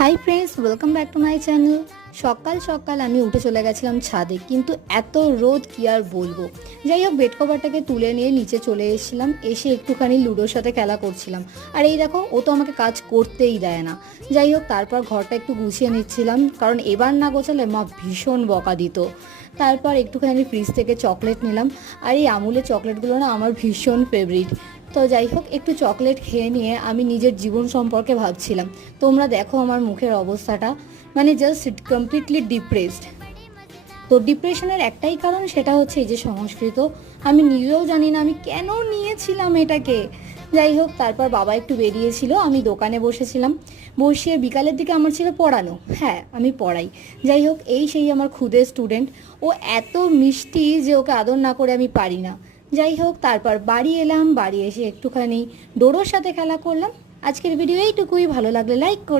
Hi friends, welcome back to my channel. সকাল সকাল আমি উঠে চলে গেছিলাম ছাদে, কিন্তু এত রোদ কি আর বলবো। যাই হোক, বেড কভারটাকে তুলে নিয়ে নিচে চলে এসেছিলাম, এসে একটুখানি লুডোর সাথে খেলা করছিলাম। আর এই দেখো, ও তো আমাকে কাজ করতেই দেয় না। যাই হোক, তারপর ঘরটা একটু গুছিয়ে নিচ্ছিলাম, কারণ এবার না গোছালে মা ভীষণ বকা দিত। তারপর একটুখানি ফ্রিজ থেকে চকলেট নিলাম, আর এই আমুলের চকলেটগুলো না আমার ভীষণ ফেভারিট। তো যাই হোক, একটু চকলেট খেয়ে নিয়ে আমি নিজের জীবন সম্পর্কে ভাবছিলাম। তোমরা দেখো আমার মুখের অবস্থাটা, মানে জাস্ট কমপ্লিটলি ডিপ্রেসড। তো ডিপ্রেশনের একটাই কারণ, সেটা হচ্ছে এই যে সংস্কৃত। আমি নিজেও জানি না আমি কেন নিয়েছিলাম এটাকে। যাই হোক, তারপর বাবা একটু বেরিয়েছিল, আমি দোকানে বসেছিলাম। বসিয়ে বিকালের দিকে আমার ছিল পড়ানো, হ্যাঁ আমি পড়াই। যাই হোক, এই সেই আমার খুদে স্টুডেন্ট। ও এত মিষ্টি যে ওকে আদর না করে আমি পারি না। যাই হোক, তারপর বাড়ি এলাম, বাড়ি এসে একটুখানি ডোরোর সাথে খেলা করলাম। আজকের ভিডিও এইটুকুই, ভালো লাগলে লাইক করো।